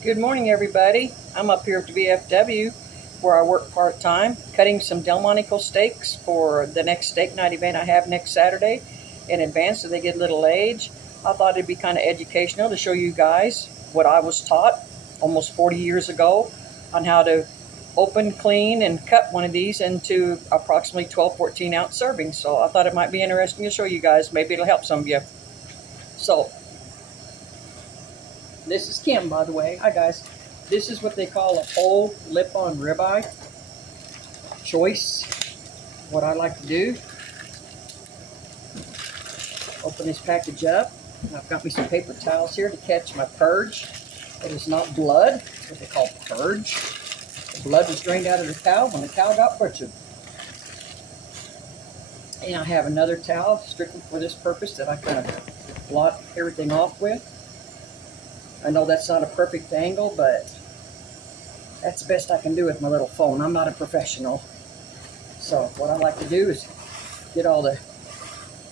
Good morning, everybody. I'm up here at the VFW where I work part-time, cutting some Delmonico steaks for the next steak night event I have next Saturday in advance so they get a little age. I thought it'd be kind of educational to show you guys what I was taught almost 40 years ago on how to open, clean, and cut one of these into approximately 12, 14 ounce servings. So I thought it might be interesting to show you guys. Maybe it'll help some of you. So this is Kim, by the way. Hi, guys. This is what they call a whole lip-on ribeye choice. What I like to do, open this package up. I've got me some paper towels here to catch my purge. It is not blood. It's what they call purge. The blood was drained out of the cow when the cow got butchered. And I have another towel strictly for this purpose that I kind of blot everything off with. I know that's not a perfect angle, but that's the best I can do with my little phone. I'm not a professional. So what I like to do is get all the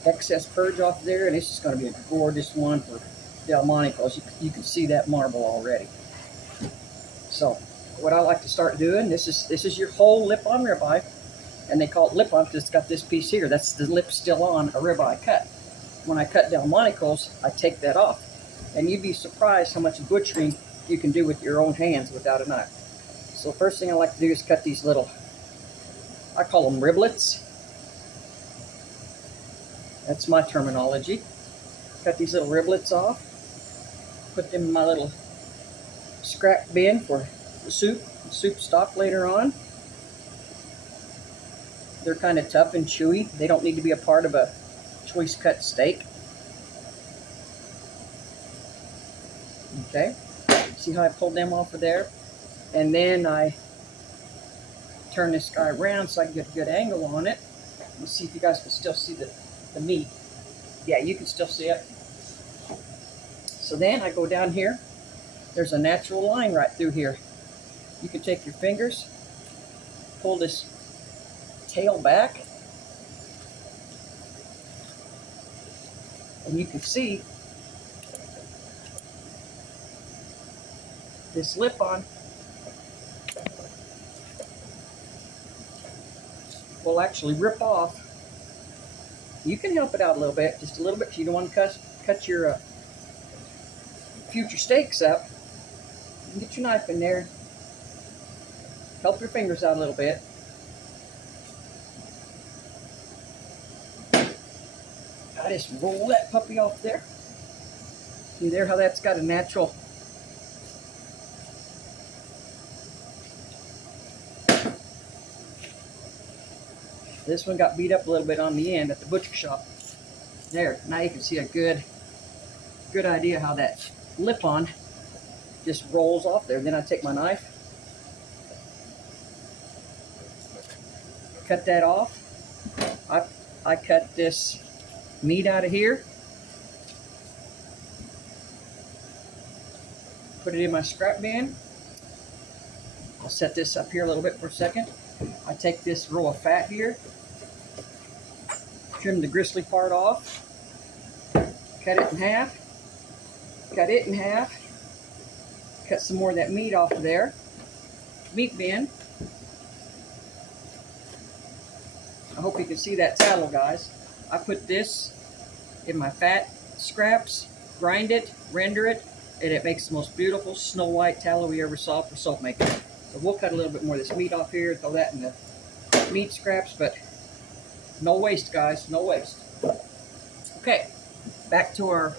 excess purge off there, and this is going to be a gorgeous one for Delmonico's. You can see that marble already. So what I like to start doing, this is your whole lip-on ribeye, and they call it lip-on because it's got this piece here. That's the lip still on a ribeye cut. When I cut Delmonico's, I take that off. And you'd be surprised how much butchering you can do with your own hands without a knife. So the first thing I like to do is cut these little, I call them riblets. That's my terminology. Cut these little riblets off. Put them in my little scrap bin for the soup stock later on. They're kind of tough and chewy. They don't need to be a part of a choice cut steak. Okay, see how I pulled them off of there? And then I turn this guy around so I can get a good angle on it. Let's see if you guys can still see the meat. Yeah, you can still see it. So then I go down here. There's a natural line right through here. You can take your fingers, pull this tail back, and you can see this lip on will actually rip off. You can help it out a little bit, just a little bit, because you don't want to cut your future steaks up. You can get your knife in there, help your fingers out a little bit. I just roll that puppy off there. See there how that's got a natural. This one got beat up a little bit on the end at the butcher shop. There, now you can see a good idea how that lip-on just rolls off there. Then I take my knife, cut that off. I cut this meat out of here, put it in my scrap bin. I'll set this up here a little bit for a second. I take this row of fat here, trim the gristly part off, cut it in half, cut some more of that meat off of there. Meat bin. I hope you can see that tallow, guys. I put this in my fat scraps, grind it, render it, and it makes the most beautiful snow white tallow we ever saw for soap making. So we'll cut a little bit more of this meat off here, throw that in the meat scraps, but no waste, guys, no waste. Okay, back to our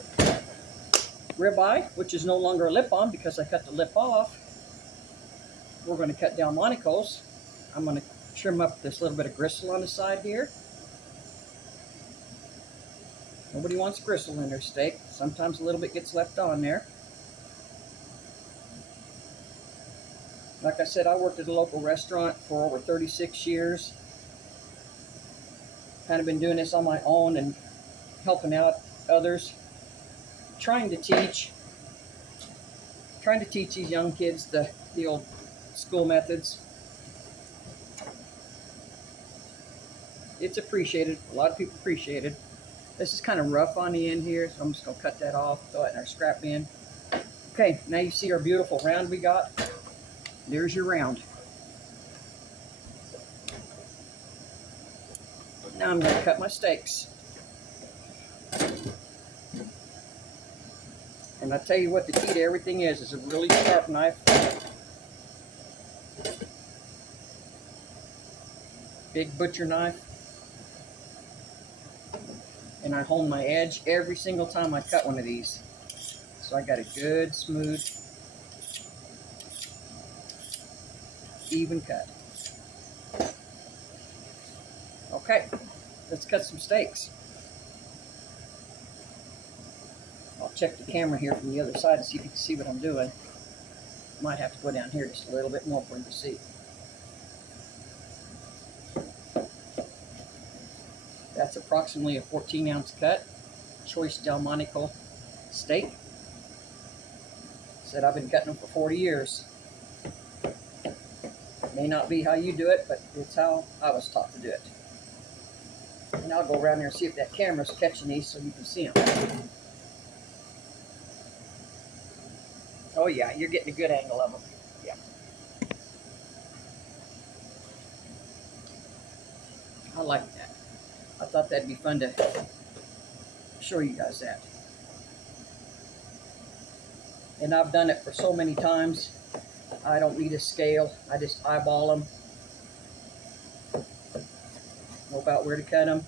ribeye, which is no longer a lip-on because I cut the lip off. We're going to cut Delmonico's. I'm going to trim up this little bit of gristle on the side here. Nobody wants gristle in their steak. Sometimes a little bit gets left on there. Like I said, I worked at a local restaurant for over 36 years. Kind of been doing this on my own and helping out others. Trying to teach these young kids the old school methods. It's appreciated. A lot of people appreciate it. This is kind of rough on the end here, so I'm just going to cut that off, throw it in our scrap bin. Okay, now you see our beautiful round we got. There's your round. Now I'm going to cut my steaks. And I tell you what, the key to everything is a really sharp knife. Big butcher knife. And I hone my edge every single time I cut one of these. So I got a good, smooth, even cut. Okay, let's cut some steaks. I'll check the camera here from the other side to see if you can see what I'm doing. Might have to go down here just a little bit more for you to see. That's approximately a 14-ounce cut. Choice Delmonico steak. Said I've been cutting them for 40 years. May not be how you do it, but it's how I was taught to do it. And I'll go around there and see if that camera's catching these so you can see them. Oh yeah, you're getting a good angle of them. Yeah. I like that. I thought that'd be fun to show you guys that. And I've done it for so many times. I don't need a scale. I just eyeball them. Know about where to cut them.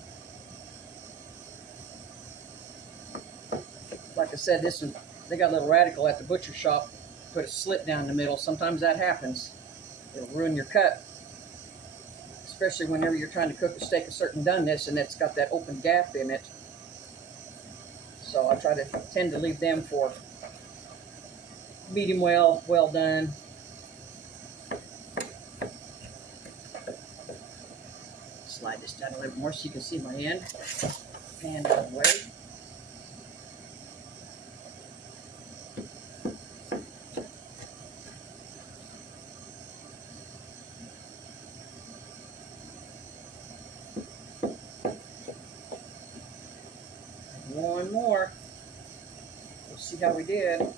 Like I said, this one, they got a little radical at the butcher shop. Put a slit down the middle. Sometimes that happens. It'll ruin your cut. Especially whenever you're trying to cook a steak a certain doneness and it's got that open gap in it. So I tend to leave them for medium well, well done. Slide this down a little more so you can see my end. Hand out of the way. One more. We'll see how we did.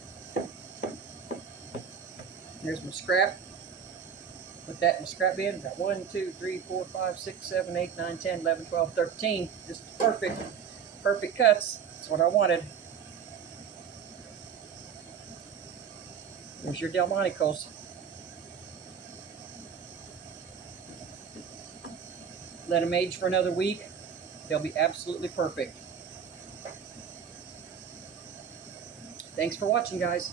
Here's my scrap. Put that in the scrap bin. Got 1, 2, 3, 4, 5, 6, 7, 8, 9, 10, 11, 12, 13. Just perfect cuts. That's what I wanted. There's your Delmonicos. Let them age for another week. They'll be absolutely perfect. Thanks for watching, guys.